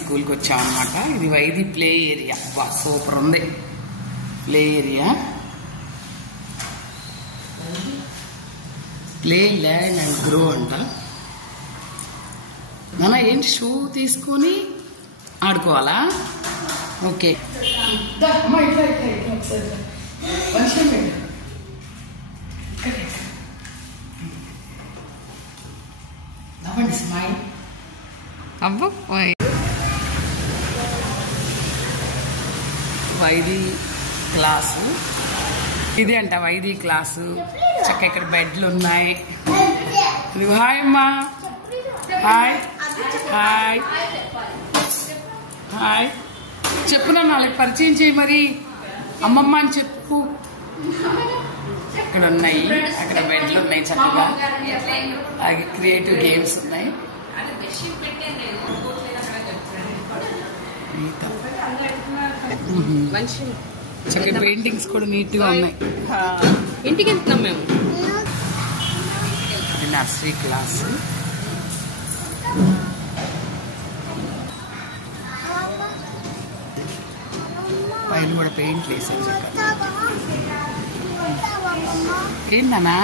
స్కూల్కి వచ్చామన్నమాట. ఇది వైది ప్లే ఏరియా. వా సూపర్ ఉంది play area. Play learn and grow అంట. నాన్న ఏంటి షూ తీసుకుని ఆడుకోవాలా? ఓకే నవ్వండి స్మైల్. అబ్బో వైది క్లాసు ఇది అంట. వైది క్లాసు చక్క ఇక్కడ బెడ్లు ఉన్నాయి. హాయ్ అమ్మా. Hi hi hi. చెప్పునా నాలుగు పరిచయం చేయి మరి. అమ్మమ్మ అని చెప్పు. ఇక్కడ ఉన్నాయి, అక్కడ బెడ్లు ఉన్నాయి చక్కగా. అలాగే క్రియేటివ్ గేమ్స్ ఉన్నాయి. చక్కగా పెయింటింగ్స్ కూడా నీట్ గా ఉన్నాయి. ఇంటికి వెళ్తున్నాం మేము. Nursery class. పైన కూడా పెయింట్లు వేసాను. ఏంటన్నా